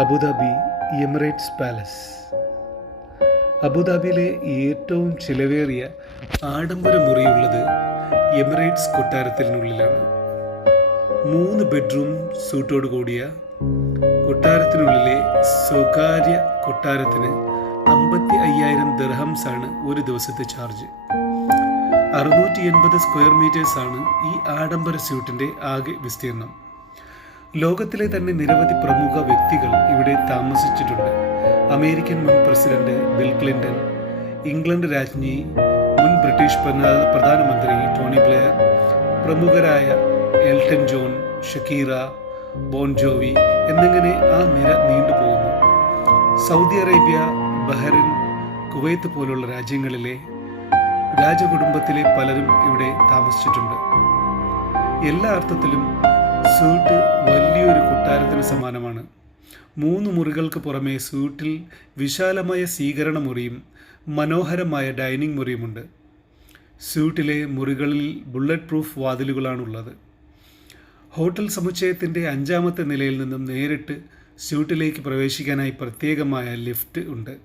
Abu Dhabi Emirates palace. അബുദാബിയിലെ ഏറ്റവും ചിലവേറിയ ആഡംബര മുറിയുള്ളത് എമിറേറ്റ്സ് കൊട്ടാരത്തിനുള്ളിലാണ്. മൂന്ന് ബെഡ്റൂം സൂട്ടോട് കൂടിയ കൊട്ടാരത്തിനുള്ളിലെ സ്വകാര്യ കൊട്ടാരത്തിന് അമ്പത്തി അയ്യായിരം ദർഹംസ് ആണ് ഒരു ദിവസത്തെ ചാർജ്. അറുന്നൂറ്റി എൺപത് സ്ക്വയർ മീറ്റേഴ്സ് ആണ് ഈ ആഡംബര സ്യൂട്ടിന്റെ ആകെ വിസ്തീർണം ലോകത്തിലെ തന്നെ നിരവധി പ്രമുഖ വ്യക്തികൾ ഇവിടെ താമസിച്ചിട്ടുണ്ട്. അമേരിക്കൻ മുൻ പ്രസിഡന്റ് ബിൽ ക്ലിന്റൺ ഇംഗ്ലണ്ട് രാജ്ഞി മുൻ ബ്രിട്ടീഷ് പ്രധാനമന്ത്രി ടോണി ബ്ലെയർ പ്രമുഖരായ Elton John Shakira Bon Jovi എന്നിങ്ങനെ ആ നിര നീണ്ടുപോകുന്നു സൗദി അറേബ്യ ബഹ്റിൻ കുവൈത്ത് പോലുള്ള രാജ്യങ്ങളിലെ രാജകുടുംബത്തിലെ പലരും ഇവിടെ താമസിച്ചിട്ടുണ്ട്. എല്ലാ അർത്ഥത്തിലും കൊട്ടാരത്തിന് സമാനമാണ്. മൂന്ന് മുറികൾക്ക് പുറമേ സ്യൂട്ടിൽ വിശാലമായ സ്വീകരണ മുറിയും മനോഹരമായ ഡൈനിങ് മുറിയുമുണ്ട്. സ്യൂട്ടിലെ മുറികളിൽ ബുള്ളറ്റ് പ്രൂഫ് വാതിലുകളാണുള്ളത്. ഹോട്ടൽ സമുച്ചയത്തിന്റെ അഞ്ചാമത്തെ നിലയിൽ നിന്നും നേരിട്ട് സ്യൂട്ടിലേക്ക് പ്രവേശിക്കാനായി പ്രത്യേകമായ ലിഫ്റ്റ് ഉണ്ട്.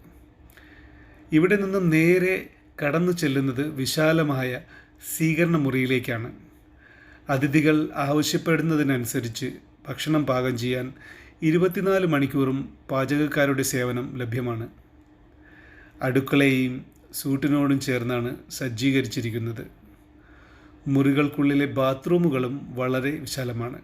ഇവിടെ നിന്നും നേരെ കടന്നു ചെല്ലുന്നത് വിശാലമായ സ്വീകരണ മുറിയിലേക്കാണ്. അതിഥികൾ ആവശ്യപ്പെടുന്നതിനനുസരിച്ച് ഭക്ഷണം പാകം ചെയ്യാൻ ഇരുപത്തിനാല് മണിക്കൂറും പാചകക്കാരുടെ സേവനം ലഭ്യമാണ്. അടുക്കളയും സൂട്ടിനോടും ചേർന്നാണ് സജ്ജീകരിച്ചിരിക്കുന്നത്. മുറികൾക്കുള്ളിലെ ബാത്റൂമുകളും വളരെ വിശാലമാണ്.